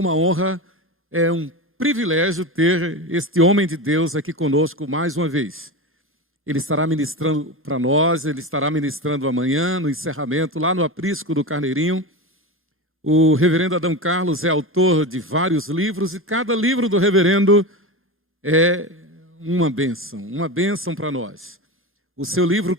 uma honra, é um privilégio ter este homem de Deus aqui conosco mais uma vez. Ele estará ministrando para nós, ele estará ministrando amanhã, no encerramento, lá no aprisco do Carneirinho. O reverendo Adão Carlos é autor de vários livros, e cada livro do reverendo é uma bênção para nós. O seu livro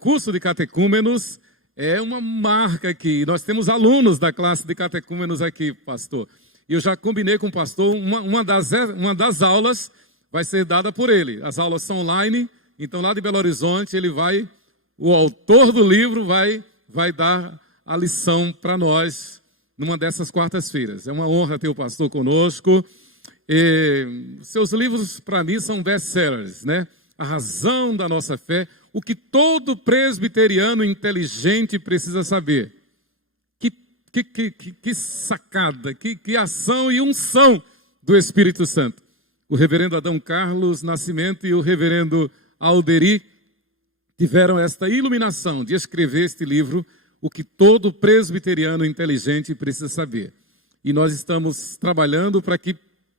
Curso de Catecúmenos é uma marca aqui. Nós temos alunos da classe de catecúmenos aqui, pastor. E eu já combinei com o pastor, uma das aulas vai ser dada por ele. As aulas são online, então lá de Belo Horizonte o autor do livro vai dar a lição para nós numa dessas quartas-feiras. É uma honra ter o pastor conosco. Seus livros, para mim, são best-sellers, né? A razão da nossa fé, o que todo presbiteriano inteligente precisa saber. Que sacada, que ação e unção do Espírito Santo. O reverendo Adão Carlos Nascimento e o reverendo Alderi tiveram esta iluminação de escrever este livro, o que todo presbiteriano inteligente precisa saber. E nós estamos trabalhando para que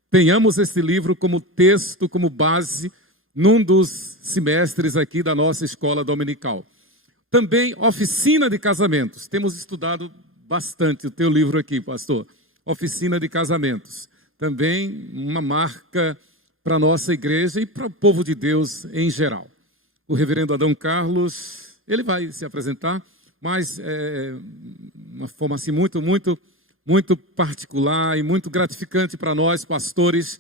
tenhamos este livro como texto, como base, num dos semestres aqui da nossa escola dominical. Também oficina de casamentos. Temos estudado bastante o teu livro aqui, pastor. Oficina de casamentos. Também uma marca para a nossa igreja e para o povo de Deus em geral. O reverendo Adão Carlos, ele vai se apresentar, mas uma forma assim muito particular e muito gratificante para nós, pastores.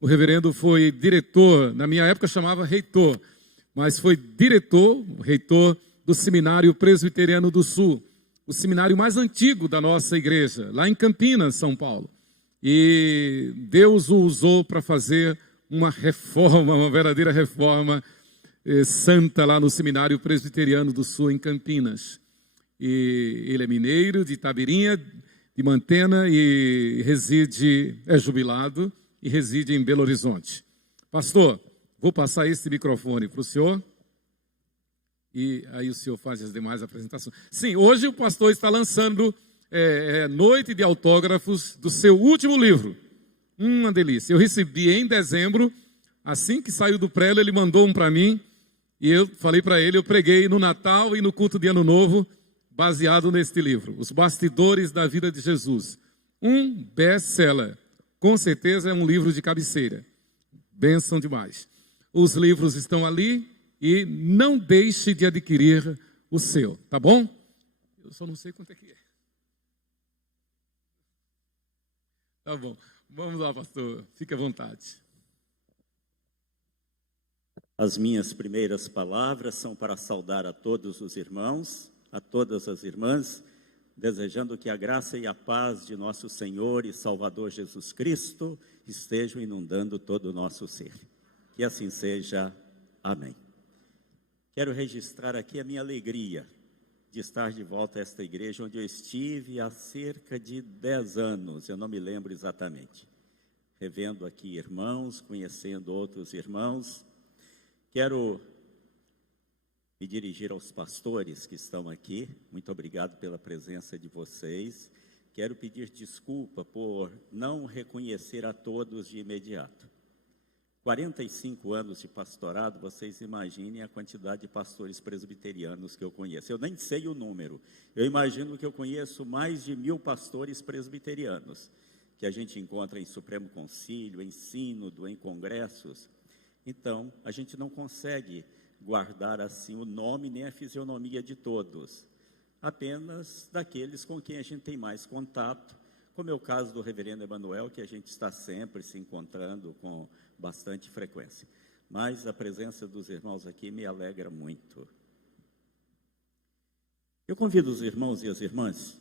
O reverendo foi diretor, na minha época chamava reitor, mas foi reitor do Seminário Presbiteriano do Sul, o seminário mais antigo da nossa igreja, lá em Campinas, São Paulo. E Deus o usou para fazer uma reforma, uma verdadeira reforma santa lá no Seminário Presbiteriano do Sul, em Campinas. E ele é mineiro, de Itabirinha, de Mantena, e é jubilado e reside em Belo Horizonte. Pastor, vou passar esse microfone para o senhor. E aí o senhor faz as demais apresentações. Sim, hoje o pastor está lançando noite de autógrafos do seu último livro. Uma delícia. Eu recebi em dezembro, assim que saiu do prelo, ele mandou um para mim. E eu falei para ele, eu preguei no Natal e no culto de Ano Novo, baseado neste livro. Os Bastidores da Vida de Jesus. Um best-seller. Com certeza é um livro de cabeceira. Bênção demais. Os livros estão ali. E não deixe de adquirir o seu, tá bom? Eu só não sei quanto é que é. Tá bom. Vamos lá, pastor. Fique à vontade. As minhas primeiras palavras são para saudar a todos os irmãos, a todas as irmãs, desejando que a graça e a paz de nosso Senhor e Salvador Jesus Cristo estejam inundando todo o nosso ser. Que assim seja. Amém. Quero registrar aqui a minha alegria de estar de volta a esta igreja, onde eu estive há cerca de 10 anos, eu não me lembro exatamente. Revendo aqui irmãos, conhecendo outros irmãos. Quero me dirigir aos pastores que estão aqui. Muito obrigado pela presença de vocês. Quero pedir desculpa por não reconhecer a todos de imediato. 45 anos de pastorado, vocês imaginem a quantidade de pastores presbiterianos que eu conheço. Eu nem sei o número. Eu imagino que eu conheço mais de 1000 pastores presbiterianos, que a gente encontra em Supremo Concílio, em sínodo, em congressos. Então, a gente não consegue guardar assim o nome nem a fisionomia de todos, apenas daqueles com quem a gente tem mais contato, como é o caso do reverendo Emanuel, que a gente está sempre se encontrando com bastante frequência. Mas a presença dos irmãos aqui me alegra muito. Eu convido os irmãos e as irmãs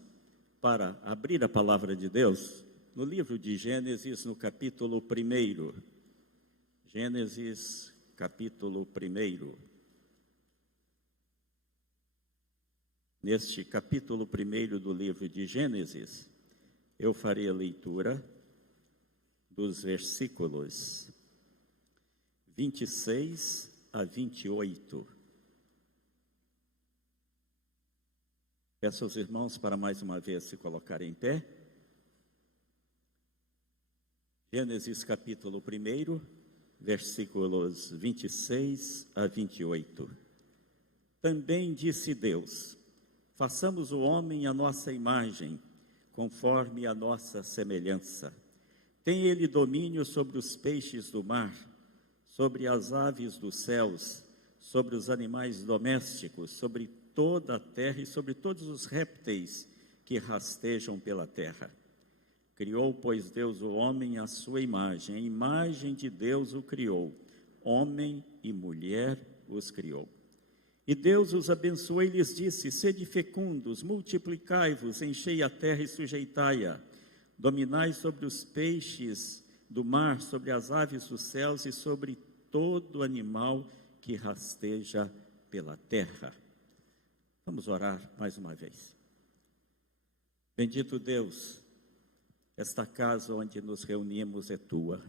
para abrir a palavra de Deus no livro de Gênesis, no capítulo 1. Gênesis, capítulo 1. Neste capítulo 1 do livro de Gênesis, eu farei a leitura dos versículos 26 a 28. Peço aos irmãos para mais uma vez se colocarem em pé. Gênesis capítulo 1, versículos 26 a 28. Também disse Deus: façamos o homem à nossa imagem, conforme a nossa semelhança. Tem ele domínio sobre os peixes do mar, sobre as aves dos céus, sobre os animais domésticos, sobre toda a terra e sobre todos os répteis que rastejam pela terra. Criou, pois, Deus o homem à sua imagem, a imagem de Deus o criou, homem e mulher os criou. E Deus os abençoou e lhes disse: sede fecundos, multiplicai-vos, enchei a terra e sujeitai-a, dominai sobre os peixes do mar, sobre as aves dos céus e sobre todo animal que rasteja pela terra. Vamos orar mais uma vez. Bendito Deus, esta casa onde nos reunimos é tua.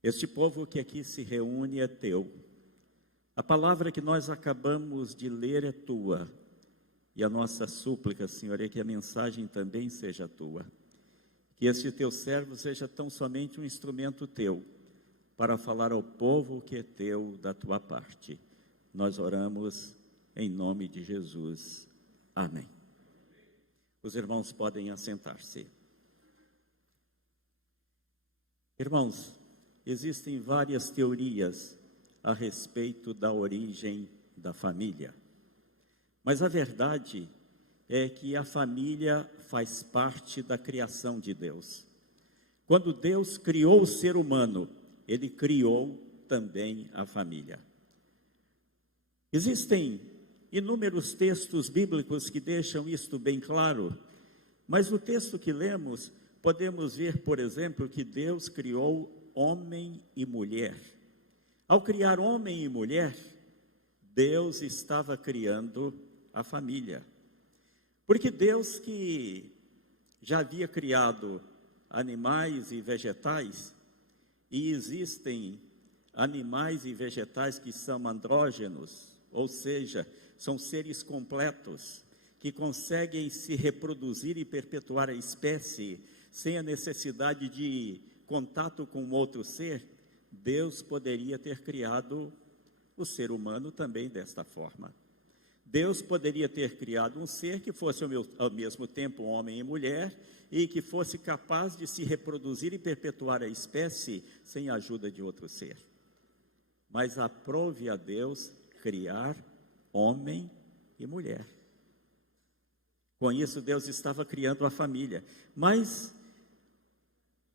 Este povo que aqui se reúne é teu. A palavra que nós acabamos de ler é tua. E a nossa súplica, Senhor, é que a mensagem também seja tua. Que este teu servo seja tão somente um instrumento teu, para falar ao povo que é teu da tua parte. Nós oramos em nome de Jesus. Amém. Os irmãos podem assentar-se. Irmãos, existem várias teorias a respeito da origem da família. Mas a verdade é que a família faz parte da criação de Deus. Quando Deus criou o ser humano, Ele criou também a família. Existem inúmeros textos bíblicos que deixam isto bem claro, mas no texto que lemos, podemos ver, por exemplo, que Deus criou homem e mulher. Ao criar homem e mulher, Deus estava criando a família. Porque Deus, que já havia criado animais e vegetais, e existem animais e vegetais que são andrógenos, ou seja, são seres completos, que conseguem se reproduzir e perpetuar a espécie sem a necessidade de contato com outro ser. Deus poderia ter criado o ser humano também desta forma. Deus poderia ter criado um ser que fosse ao mesmo tempo homem e mulher e que fosse capaz de se reproduzir e perpetuar a espécie sem a ajuda de outro ser. Mas aprove a Deus criar homem e mulher. Com isso, Deus estava criando a família. Mas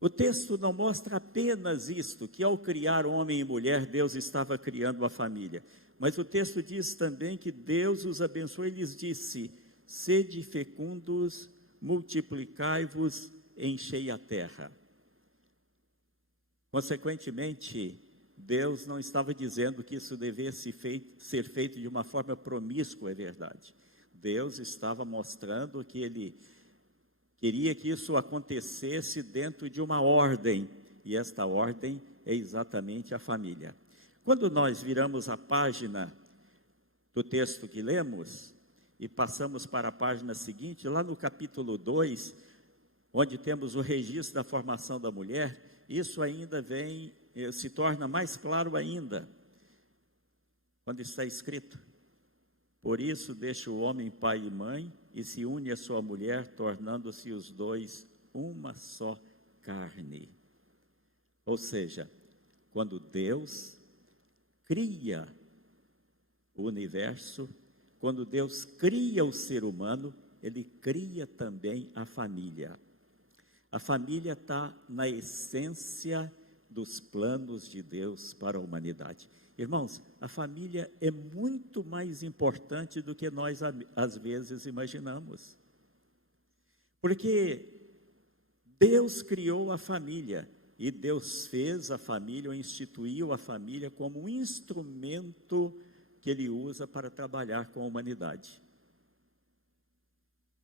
o texto não mostra apenas isto, que ao criar homem e mulher, Deus estava criando a família. Mas o texto diz também que Deus os abençoou e lhes disse: sede fecundos, multiplicai-vos, enchei a terra. Consequentemente, Deus não estava dizendo que isso devesse ser feito de uma forma promíscua, é verdade. Deus estava mostrando que Ele queria que isso acontecesse dentro de uma ordem, e esta ordem é exatamente a família. Quando nós viramos a página do texto que lemos e passamos para a página seguinte, lá no capítulo 2, onde temos o registro da formação da mulher, isso ainda se torna mais claro ainda, quando está escrito: por isso deixa o homem pai e mãe e se une à sua mulher, tornando-se os dois uma só carne. Ou seja, quando Deus cria o universo, quando Deus cria o ser humano, Ele cria também a família. A família está na essência dos planos de Deus para a humanidade. Irmãos, a família é muito mais importante do que nós às vezes imaginamos. Porque Deus criou a família e Deus fez a família, ou instituiu a família como um instrumento que Ele usa para trabalhar com a humanidade.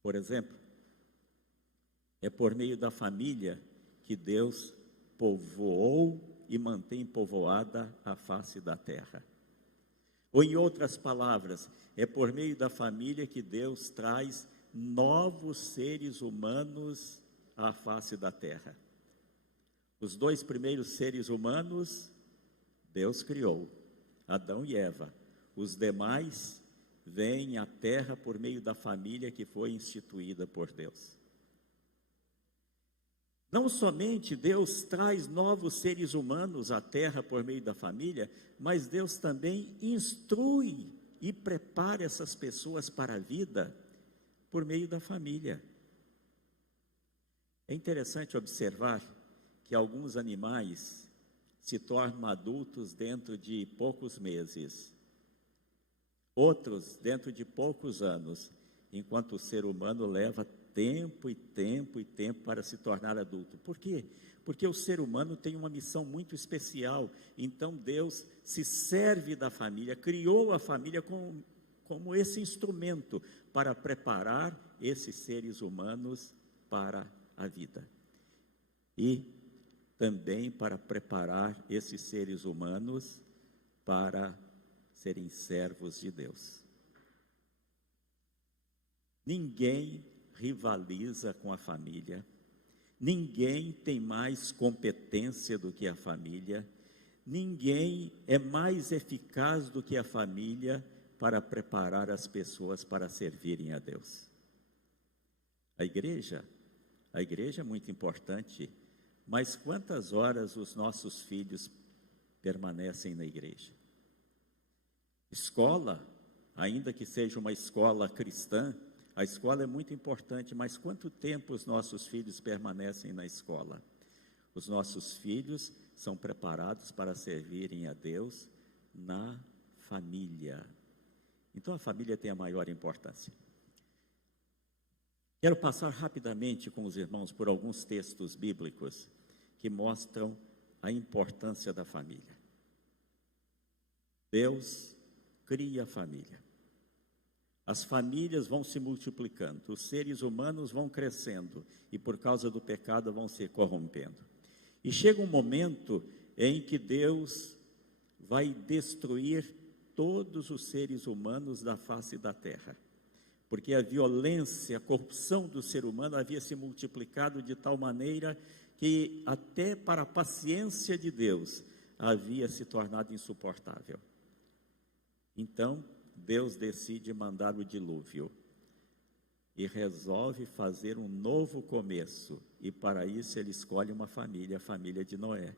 Por exemplo, é por meio da família que Deus povoou e mantém povoada a face da terra. Ou, em outras palavras, é por meio da família que Deus traz novos seres humanos à face da terra. Os dois primeiros seres humanos, Deus criou, Adão e Eva. Os demais vêm à terra por meio da família que foi instituída por Deus. Não somente Deus traz novos seres humanos à terra por meio da família, mas Deus também instrui e prepara essas pessoas para a vida por meio da família. É interessante observar que alguns animais se tornam adultos dentro de poucos meses, outros dentro de poucos anos, enquanto o ser humano leva tempo e tempo e tempo para se tornar adulto. Por quê? Porque o ser humano tem uma missão muito especial. Então Deus se serve da família, criou a família como esse instrumento para preparar esses seres humanos para a vida. E também para preparar esses seres humanos para serem servos de Deus. Ninguém rivaliza com a família, ninguém tem mais competência do que a família, ninguém é mais eficaz do que a família para preparar as pessoas para servirem a Deus. A igreja é muito importante, mas quantas horas os nossos filhos permanecem na igreja? Escola, ainda que seja uma escola cristã, a escola é muito importante, mas quanto tempo os nossos filhos permanecem na escola? Os nossos filhos são preparados para servirem a Deus na família. Então a família tem a maior importância. Quero passar rapidamente com os irmãos por alguns textos bíblicos que mostram a importância da família. Deus cria a família. As famílias vão se multiplicando, os seres humanos vão crescendo e por causa do pecado vão se corrompendo. E chega um momento em que Deus vai destruir todos os seres humanos da face da terra, porque a violência, a corrupção do ser humano havia se multiplicado de tal maneira que até para a paciência de Deus havia se tornado insuportável. Então, Deus decide mandar o dilúvio e resolve fazer um novo começo, e para isso ele escolhe uma família, a família de Noé.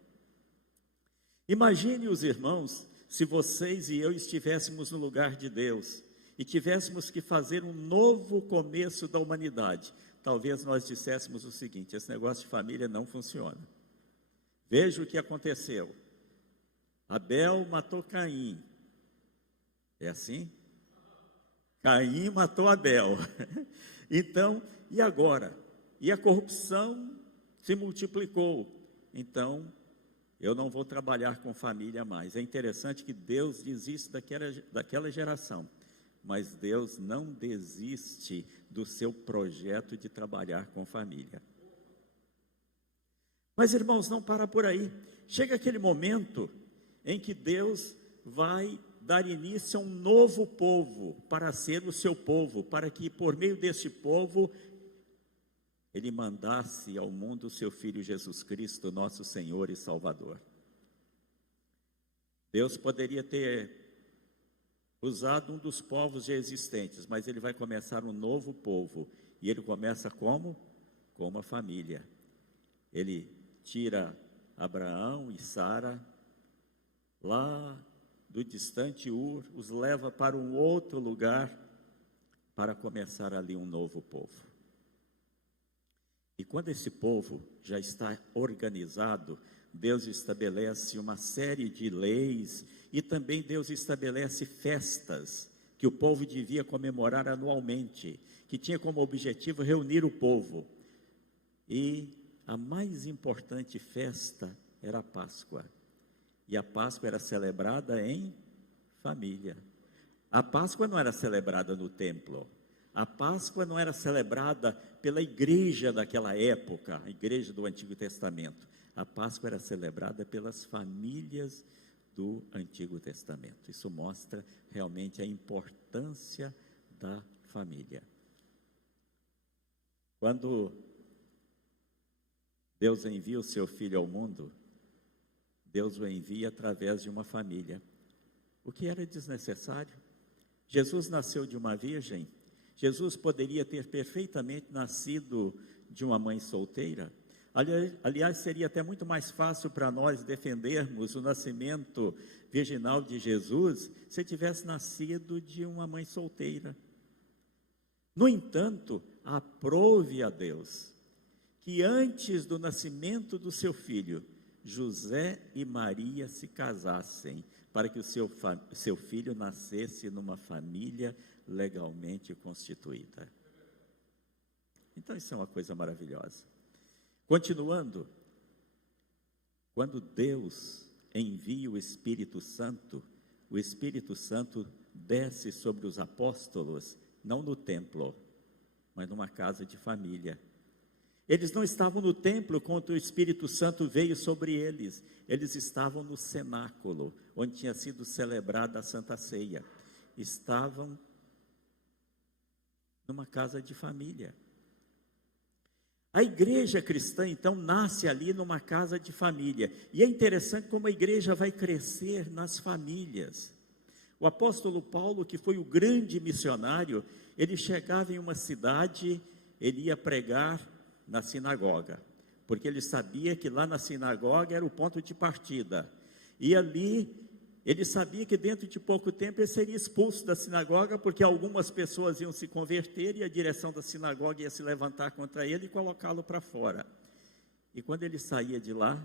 Imagine os irmãos, se vocês e eu estivéssemos no lugar de Deus e tivéssemos que fazer um novo começo da humanidade, talvez nós disséssemos o seguinte: esse negócio de família não funciona. Veja o que aconteceu. Abel matou Caim. É assim? Caim matou Abel. Então, e agora? E a corrupção se multiplicou. Então, eu não vou trabalhar com família mais. É interessante que Deus diz isso daquela geração, mas Deus não desiste do seu projeto de trabalhar com família. Mas, irmãos, não para por aí. Chega aquele momento em que Deus vai dar início a um novo povo, para ser o seu povo, para que por meio desse povo ele mandasse ao mundo o seu Filho Jesus Cristo, nosso Senhor e Salvador. Deus poderia ter usado um dos povos já existentes, mas ele vai começar um novo povo, e ele começa como? Com uma família. Ele tira Abraão e Sara lá do distante Ur, os leva para um outro lugar para começar ali um novo povo. E quando esse povo já está organizado, Deus estabelece uma série de leis e também Deus estabelece festas que o povo devia comemorar anualmente, que tinha como objetivo reunir o povo. E a mais importante festa era a Páscoa. E a Páscoa era celebrada em família. A Páscoa não era celebrada no templo. A Páscoa não era celebrada pela igreja daquela época, a igreja do Antigo Testamento. A Páscoa era celebrada pelas famílias do Antigo Testamento. Isso mostra realmente a importância da família. Quando Deus envia o seu Filho ao mundo, Deus o envia através de uma família. O que era desnecessário? Jesus nasceu de uma virgem. Jesus poderia ter perfeitamente nascido de uma mãe solteira. Aliás, seria até muito mais fácil para nós defendermos o nascimento virginal de Jesus se tivesse nascido de uma mãe solteira. No entanto, aprove a Deus que antes do nascimento do seu filho, José e Maria se casassem, para que o seu filho nascesse numa família legalmente constituída. Então isso é uma coisa maravilhosa. Continuando, quando Deus envia o Espírito Santo desce sobre os apóstolos, não no templo, mas numa casa de família. Eles não estavam no templo quando o Espírito Santo veio sobre eles. Eles estavam no cenáculo, onde tinha sido celebrada a Santa Ceia. Estavam numa casa de família. A igreja cristã, então, nasce ali numa casa de família. E é interessante como a igreja vai crescer nas famílias. O apóstolo Paulo, que foi o grande missionário, ele chegava em uma cidade, ele ia pregar na sinagoga, porque ele sabia que lá na sinagoga era o ponto de partida, e ali ele sabia que dentro de pouco tempo ele seria expulso da sinagoga, porque algumas pessoas iam se converter e a direção da sinagoga ia se levantar contra ele e colocá-lo para fora. E quando ele saía de lá,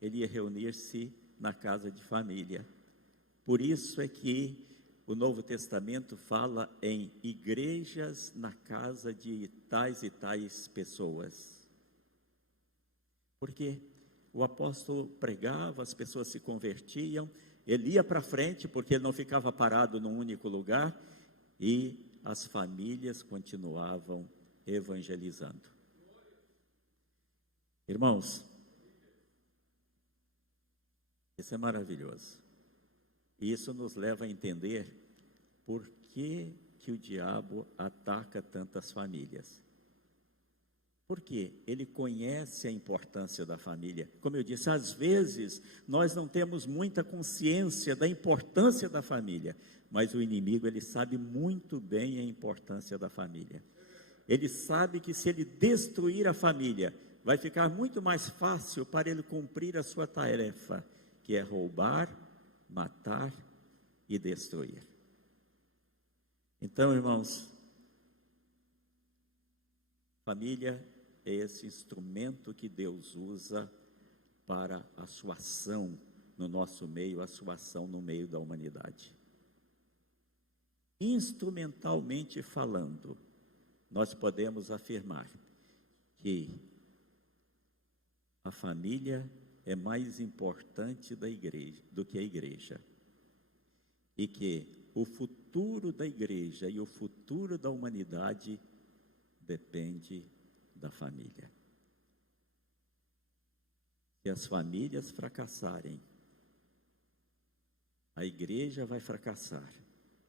ele ia reunir-se na casa de família. Por isso é que o Novo Testamento fala em igrejas na casa de tais e tais pessoas. Porque o apóstolo pregava, as pessoas se convertiam, ele ia para frente, porque ele não ficava parado num único lugar, e as famílias continuavam evangelizando. Irmãos, isso é maravilhoso. Isso nos leva a entender por que o diabo ataca tantas famílias. Porque ele conhece a importância da família. Como eu disse, às vezes nós não temos muita consciência da importância da família, mas o inimigo, ele sabe muito bem a importância da família. Ele sabe que se ele destruir a família, vai ficar muito mais fácil para ele cumprir a sua tarefa, que é roubar, matar e destruir. Então, irmãos, família é esse instrumento que Deus usa para a sua ação no nosso meio, a sua ação no meio da humanidade. Instrumentalmente falando, nós podemos afirmar que a família é mais importante da igreja, do que a igreja, e que o futuro da igreja e o futuro da humanidade depende da família. Se as famílias fracassarem, a igreja vai fracassar,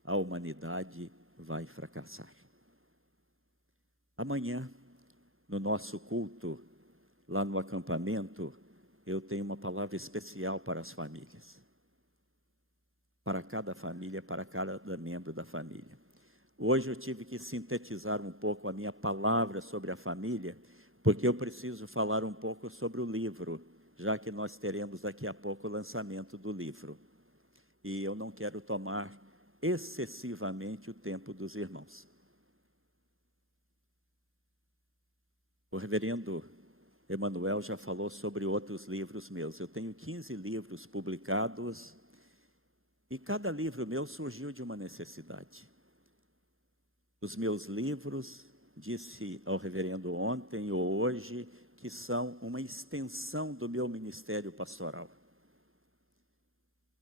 a humanidade vai fracassar. Amanhã, no nosso culto, lá no acampamento, eu tenho uma palavra especial para as famílias. Para cada família, para cada membro da família. Hoje eu tive que sintetizar um pouco a minha palavra sobre a família, porque eu preciso falar um pouco sobre o livro, já que nós teremos daqui a pouco o lançamento do livro. E eu não quero tomar excessivamente o tempo dos irmãos. O reverendo Emanuel já falou sobre outros livros meus. Eu tenho 15 livros publicados e cada livro meu surgiu de uma necessidade. Os meus livros, disse ao reverendo ontem ou hoje, que são uma extensão do meu ministério pastoral.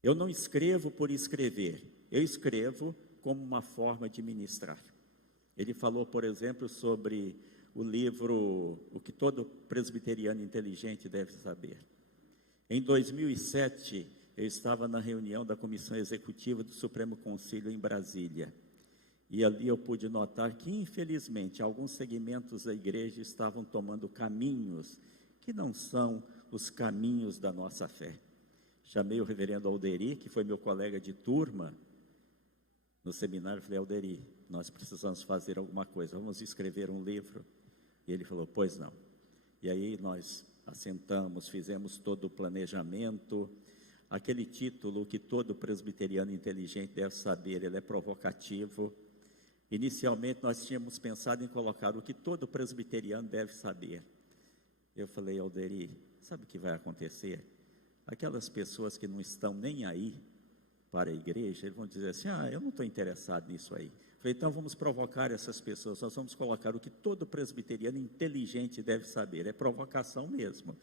Eu não escrevo por escrever, eu escrevo como uma forma de ministrar. Ele falou, por exemplo, sobre o livro O que todo presbiteriano inteligente deve saber. Em 2007, eu estava na reunião da Comissão Executiva do Supremo Conselho em Brasília. E ali eu pude notar que, infelizmente, alguns segmentos da igreja estavam tomando caminhos que que não são os caminhos da nossa fé. Chamei o reverendo Alderi, que foi meu colega de turma no seminário, falei: Alderi, nós precisamos fazer alguma coisa, vamos escrever um livro. E ele falou: pois não. E aí nós assentamos, fizemos todo o planejamento. Aquele título que todo presbiteriano inteligente deve saber, ele é provocativo. Inicialmente nós tínhamos pensado em colocar o que todo presbiteriano deve saber. Eu falei: Alderi, sabe o que vai acontecer? Aquelas pessoas que não estão nem aí para a igreja, eles vão dizer assim: eu não estou interessado nisso aí. Eu falei: então vamos provocar essas pessoas, nós vamos colocar o que todo presbiteriano inteligente deve saber, é provocação mesmo.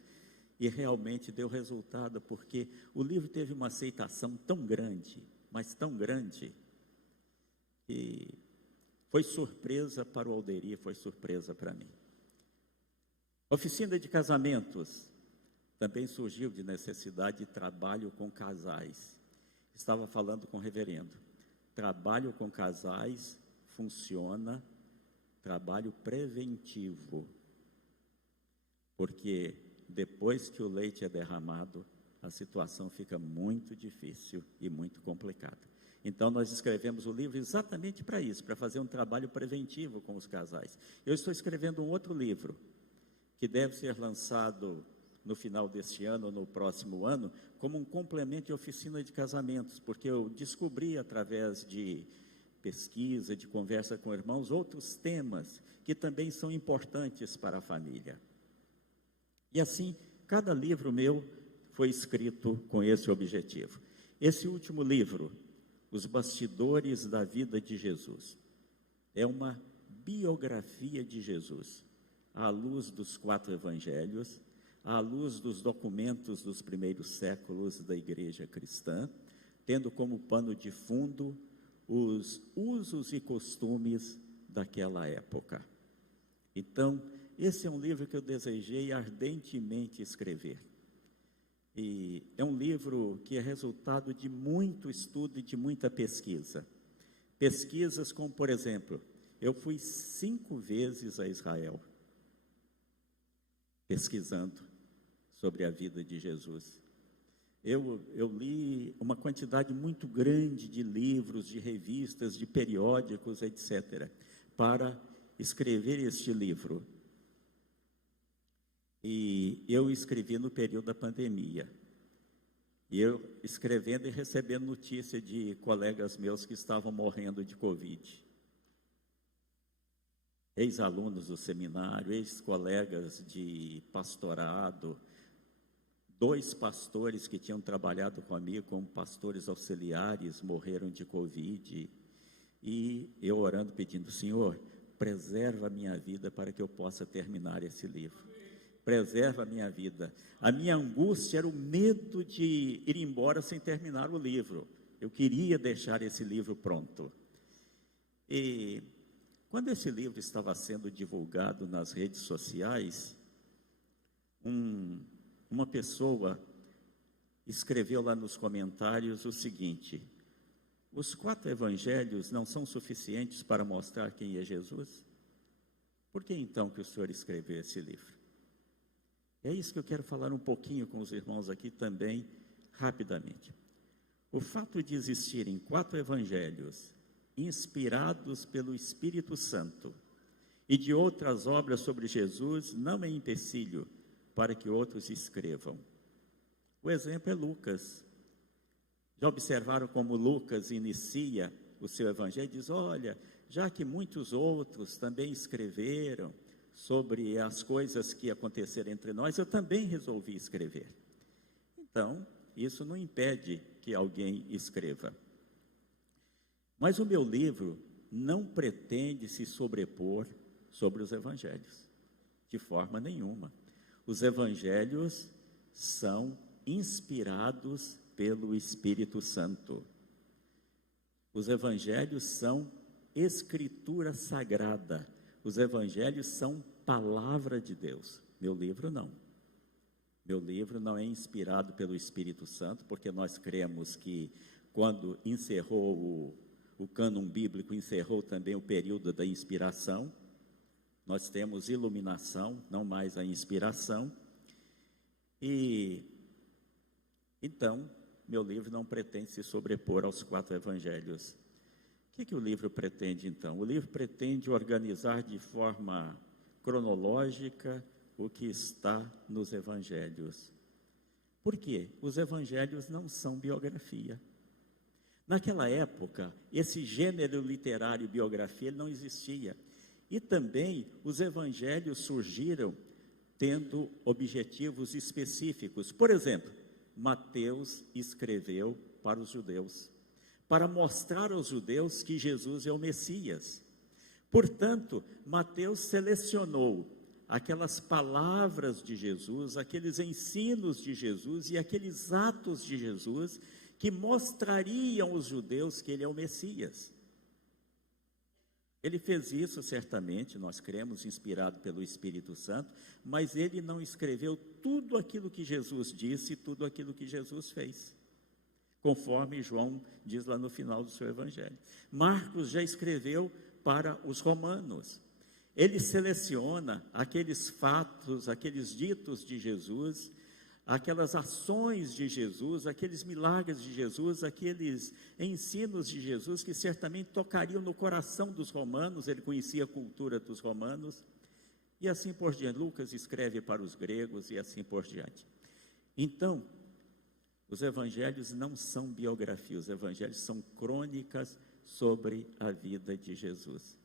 E realmente deu resultado, porque o livro teve uma aceitação tão grande, mas tão grande, que foi surpresa para o Alderi, foi surpresa para mim. Oficina de casamentos também surgiu de necessidade de trabalho com casais. Estava falando com o reverendo. Trabalho com casais funciona, trabalho preventivo. Porque depois que o leite é derramado, a situação fica muito difícil e muito complicada. Então nós escrevemos o livro exatamente para isso, para fazer um trabalho preventivo com os casais. Eu estou escrevendo um outro livro, que deve ser lançado no final deste ano ou no próximo ano, como um complemento de oficina de casamentos, porque eu descobri através de pesquisa, de conversa com irmãos, outros temas que também são importantes para a família. E assim, cada livro meu foi escrito com esse objetivo. Esse último livro, Os Bastidores da Vida de Jesus, é uma biografia de Jesus, à luz dos 4 evangelhos, à luz dos documentos dos primeiros séculos da igreja cristã, tendo como pano de fundo os usos e costumes daquela época. Então, esse é um livro que eu desejei ardentemente escrever. E é um livro que é resultado de muito estudo e de muita pesquisa. Pesquisas como, por exemplo, eu fui 5 vezes a Israel, pesquisando sobre a vida de Jesus. Eu li uma quantidade muito grande de livros, de revistas, de periódicos, etc., para escrever este livro. E eu escrevi no período da pandemia. E eu escrevendo e recebendo notícia de colegas meus que estavam morrendo de Covid. Ex-alunos do seminário, ex-colegas de pastorado, 2 pastores que tinham trabalhado comigo como pastores auxiliares morreram de Covid. E eu orando, pedindo: Senhor, preserva a minha vida para que eu possa terminar esse livro. Preserva a minha vida. A minha angústia era o medo de ir embora sem terminar o livro. Eu queria deixar esse livro pronto. E quando esse livro estava sendo divulgado nas redes sociais, uma pessoa escreveu lá nos comentários o seguinte: os 4 evangelhos não são suficientes para mostrar quem é Jesus? Por que então que o senhor escreveu esse livro? É isso que eu quero falar um pouquinho com os irmãos aqui também, rapidamente. O fato de existirem 4 evangelhos inspirados pelo Espírito Santo e de outras obras sobre Jesus não é empecilho para que outros escrevam. O exemplo é Lucas. Já observaram como Lucas inicia o seu evangelho? Diz: olha, já que muitos outros também escreveram sobre as coisas que aconteceram entre nós, eu também resolvi escrever. Então, isso não impede que alguém escreva. Mas o meu livro não pretende se sobrepor sobre os evangelhos, de forma nenhuma. Os evangelhos são inspirados pelo Espírito Santo. Os evangelhos são escritura sagrada. Os evangelhos são palavra de Deus. Meu livro não. Meu livro não é inspirado pelo Espírito Santo, porque nós cremos que quando encerrou o cânon bíblico, encerrou também o período da inspiração. Nós temos iluminação, não mais a inspiração. E então, meu livro não pretende se sobrepor aos 4 evangelhos. O que o livro pretende, então? O livro pretende organizar de forma cronológica o que está nos evangelhos. Por quê? Os evangelhos não são biografia. Naquela época, esse gênero literário biografia não existia. E também os evangelhos surgiram tendo objetivos específicos. Por exemplo, Mateus escreveu para os judeus, para mostrar aos judeus que Jesus é o Messias. Portanto, Mateus selecionou aquelas palavras de Jesus, aqueles ensinos de Jesus e aqueles atos de Jesus que mostrariam aos judeus que ele é o Messias. Ele fez isso certamente, nós cremos, inspirado pelo Espírito Santo, mas ele não escreveu tudo aquilo que Jesus disse, tudo aquilo que Jesus fez, conforme João diz lá no final do seu evangelho. Marcos já escreveu para os romanos. Ele seleciona aqueles fatos, aqueles ditos de Jesus, aquelas ações de Jesus, aqueles milagres de Jesus, aqueles ensinos de Jesus que certamente tocariam no coração dos romanos. Ele conhecia a cultura dos romanos, e assim por diante. Lucas escreve para os gregos e assim por diante. Então, os evangelhos não são biografias, os evangelhos são crônicas sobre a vida de Jesus.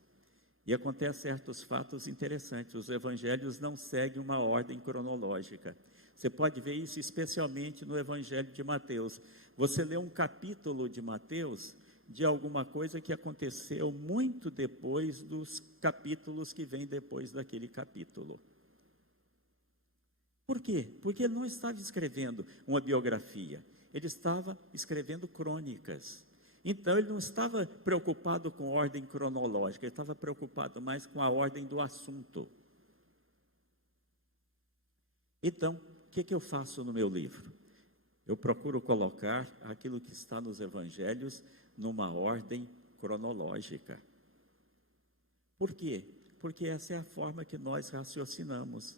E acontecem certos fatos interessantes. Os evangelhos não seguem uma ordem cronológica. Você pode ver isso especialmente no evangelho de Mateus. Você lê um capítulo de Mateus de alguma coisa que aconteceu muito depois dos capítulos que vêm depois daquele capítulo. Por quê? Porque ele não estava escrevendo uma biografia, ele estava escrevendo crônicas. Então ele não estava preocupado com ordem cronológica, ele estava preocupado mais com a ordem do assunto. Então, o que eu faço no meu livro? Eu procuro colocar aquilo que está nos evangelhos numa ordem cronológica. Por quê? Porque essa é a forma que nós raciocinamos.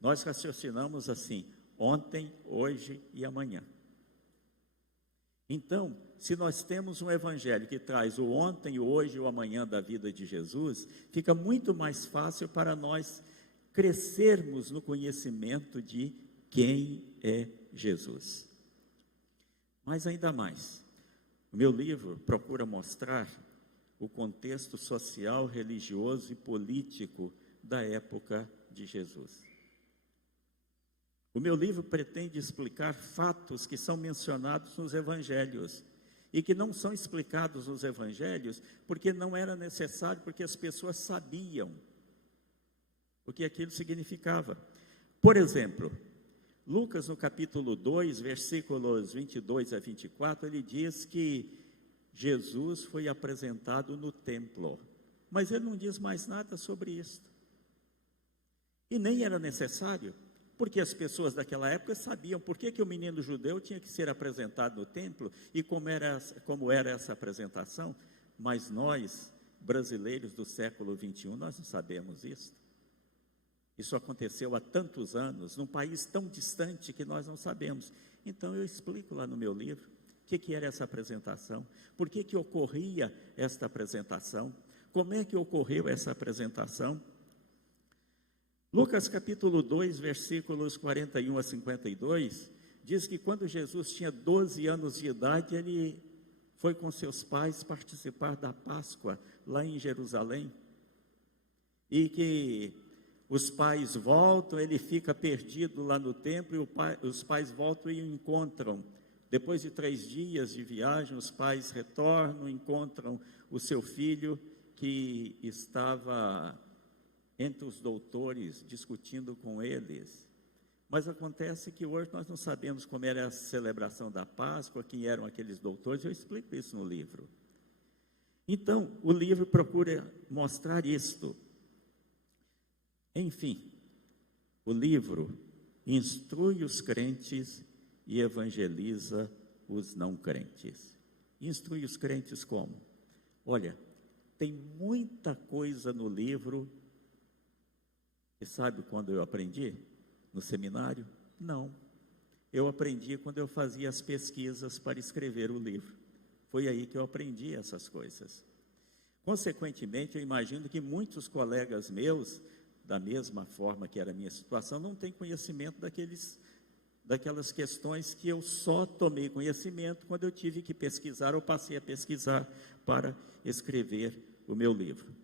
Nós raciocinamos assim: ontem, hoje e amanhã. Então, se nós temos um evangelho que traz o ontem, o hoje e o amanhã da vida de Jesus, fica muito mais fácil para nós crescermos no conhecimento de quem é Jesus. Mas ainda mais, o meu livro procura mostrar o contexto social, religioso e político da época de Jesus. O meu livro pretende explicar fatos que são mencionados nos evangelhos e que não são explicados nos evangelhos porque não era necessário, porque as pessoas sabiam o que aquilo significava. Por exemplo, Lucas no capítulo 2, versículos 22 a 24, ele diz que Jesus foi apresentado no templo, mas ele não diz mais nada sobre isso. E nem era necessário, porque as pessoas daquela época sabiam por que o menino judeu tinha que ser apresentado no templo e como era essa apresentação. Mas nós, brasileiros do século 21, nós não sabemos isso. Isso aconteceu há tantos anos, num país tão distante que nós não sabemos. Então eu explico lá no meu livro o que era essa apresentação, por que ocorria esta apresentação, como é que ocorreu essa apresentação. Lucas capítulo 2, versículos 41 a 52, diz que quando Jesus tinha 12 anos de idade, ele foi com seus pais participar da Páscoa lá em Jerusalém, e que os pais voltam, ele fica perdido lá no templo, e os pais voltam e o encontram. Depois de 3 dias de viagem, os pais retornam, encontram o seu filho que estava entre os doutores, discutindo com eles. Mas acontece que hoje nós não sabemos como era a celebração da Páscoa, quem eram aqueles doutores. Eu explico isso no livro. Então, o livro procura mostrar isto. Enfim, o livro instrui os crentes e evangeliza os não crentes. Instrui os crentes como? Olha, tem muita coisa no livro. E sabe quando eu aprendi? No seminário? Não. Eu aprendi quando eu fazia as pesquisas para escrever o livro. Foi aí que eu aprendi essas coisas. Consequentemente, eu imagino que muitos colegas meus, da mesma forma que era a minha situação, não têm conhecimento daquelas questões que eu só tomei conhecimento quando eu tive que pesquisar, ou passei a pesquisar para escrever o meu livro.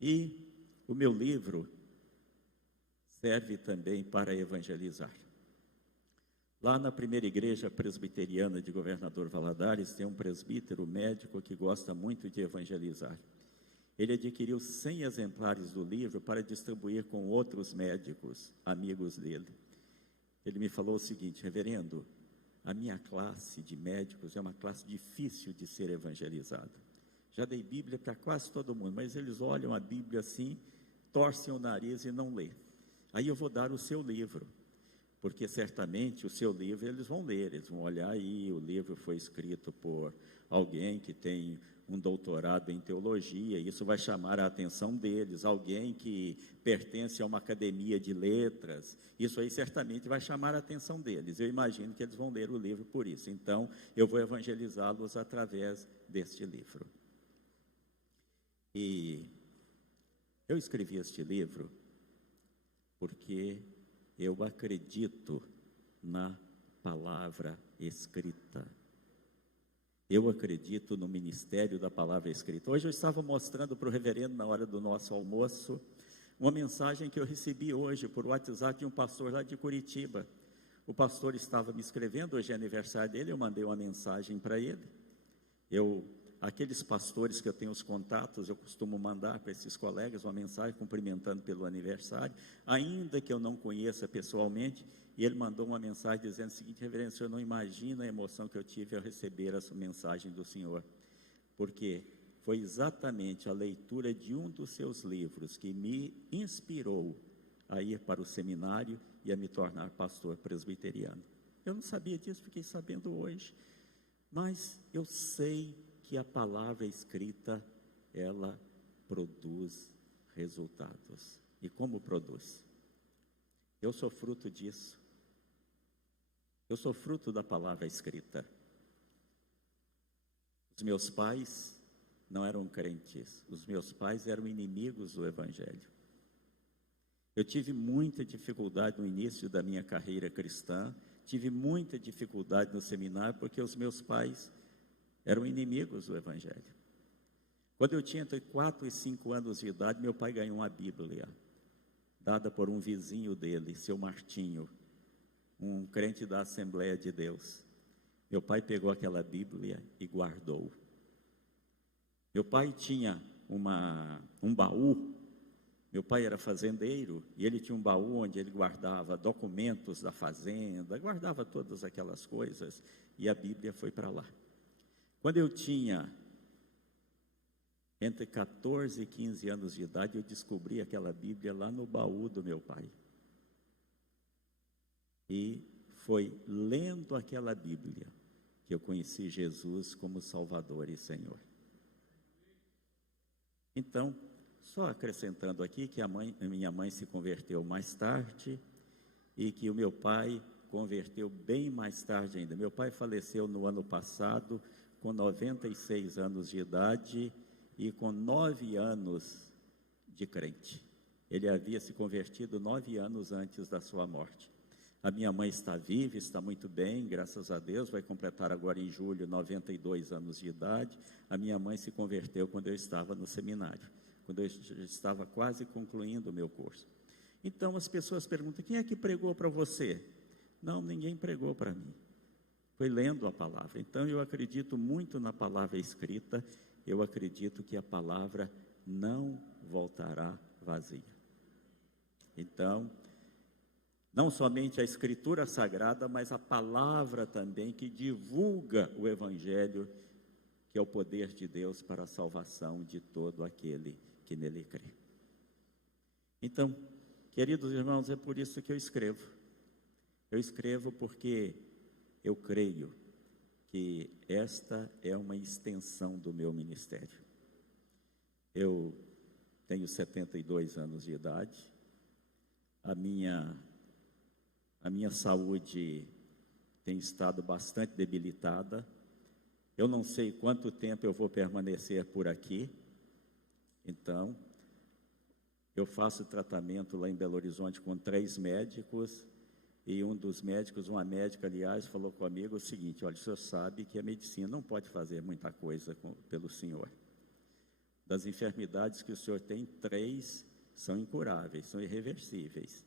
E o meu livro serve também para evangelizar. Lá na primeira igreja presbiteriana de Governador Valadares, tem um presbítero médico que gosta muito de evangelizar. Ele adquiriu 100 exemplares do livro para distribuir com outros médicos, amigos dele. Ele me falou o seguinte: reverendo, a minha classe de médicos é uma classe difícil de ser evangelizada. Já dei Bíblia para quase todo mundo, mas eles olham a Bíblia assim, torcem o nariz e não lê. Aí eu vou dar o seu livro, porque certamente o seu livro eles vão ler, eles vão olhar aí, o livro foi escrito por alguém que tem um doutorado em teologia, isso vai chamar a atenção deles, alguém que pertence a uma academia de letras, isso aí certamente vai chamar a atenção deles. Eu imagino que eles vão ler o livro por isso, então eu vou evangelizá-los através deste livro. E eu escrevi este livro porque eu acredito na palavra escrita. Eu acredito no ministério da palavra escrita. Hoje eu estava mostrando para o reverendo, na hora do nosso almoço, uma mensagem que eu recebi hoje por WhatsApp de um pastor lá de Curitiba. O pastor estava me escrevendo, hoje é aniversário dele, eu mandei uma mensagem para ele. Aqueles pastores que eu tenho os contatos, eu costumo mandar para esses colegas uma mensagem cumprimentando pelo aniversário, ainda que eu não conheça pessoalmente, e ele mandou uma mensagem dizendo o seguinte: reverendo, o senhor não imagina a emoção que eu tive ao receber essa mensagem do senhor, porque foi exatamente a leitura de um dos seus livros que me inspirou a ir para o seminário e a me tornar pastor presbiteriano. Eu não sabia disso, fiquei sabendo hoje, mas eu sei que a palavra escrita, ela produz resultados. E como produz? Eu sou fruto disso. Eu sou fruto da palavra escrita. Os meus pais não eram crentes, os meus pais eram inimigos do Evangelho. Eu tive muita dificuldade no início da minha carreira cristã, tive muita dificuldade no seminário, porque os meus pais eram inimigos do Evangelho. Quando eu tinha entre 4 e 5 anos de idade, meu pai ganhou uma Bíblia, dada por um vizinho dele, seu Martinho, um crente da Assembleia de Deus. Meu pai pegou aquela Bíblia e guardou. Meu pai tinha um baú. Meu pai era fazendeiro e ele tinha um baú onde ele guardava documentos da fazenda, guardava todas aquelas coisas, e a Bíblia foi para lá. Quando eu tinha entre 14 e 15 anos de idade, eu descobri aquela Bíblia lá no baú do meu pai. E foi lendo aquela Bíblia que eu conheci Jesus como Salvador e Senhor. Então, só acrescentando aqui que a minha mãe se converteu mais tarde e que o meu pai converteu bem mais tarde ainda. Meu pai faleceu no ano passado, com 96 anos de idade e com 9 anos de crente. Ele havia se convertido 9 anos antes da sua morte. A minha mãe está viva, está muito bem, graças a Deus, vai completar agora em julho 92 anos de idade. A minha mãe se converteu quando eu estava no seminário, quando eu estava quase concluindo o meu curso. Então as pessoas perguntam: quem é que pregou para você? Não, ninguém pregou para mim. Foi lendo a palavra. Então eu acredito muito na palavra escrita, eu acredito que a palavra não voltará vazia. Então, não somente a escritura sagrada, mas a palavra também que divulga o Evangelho, que é o poder de Deus para a salvação de todo aquele que nele crê. Então, queridos irmãos, é por isso que eu escrevo. Eu escrevo porque eu creio que esta é uma extensão do meu ministério. Eu tenho 72 anos de idade, a minha a minha saúde tem estado bastante debilitada. Eu não sei quanto tempo eu vou permanecer por aqui. Então, eu faço tratamento lá em Belo Horizonte com 3 médicos, e um dos médicos, uma médica, aliás, falou comigo o seguinte: olha, o senhor sabe que a medicina não pode fazer muita coisa pelo senhor. Das enfermidades que o senhor tem, 3 são incuráveis, são irreversíveis.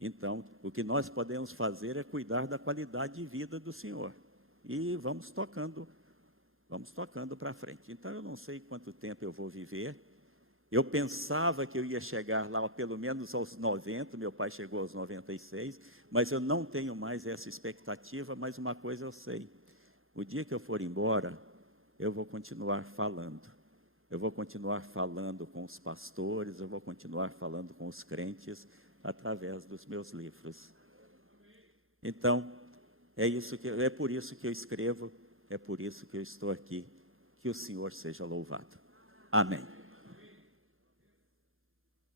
Então, o que nós podemos fazer é cuidar da qualidade de vida do senhor. E vamos tocando para frente. Então, eu não sei quanto tempo eu vou viver. Eu pensava que eu ia chegar lá pelo menos aos 90, meu pai chegou aos 96, mas eu não tenho mais essa expectativa. Mas uma coisa eu sei: o dia que eu for embora, eu vou continuar falando. Eu vou continuar falando com os pastores, eu vou continuar falando com os crentes através dos meus livros. Então, é por isso que eu escrevo, é por isso que eu estou aqui. Que o Senhor seja louvado. Amém.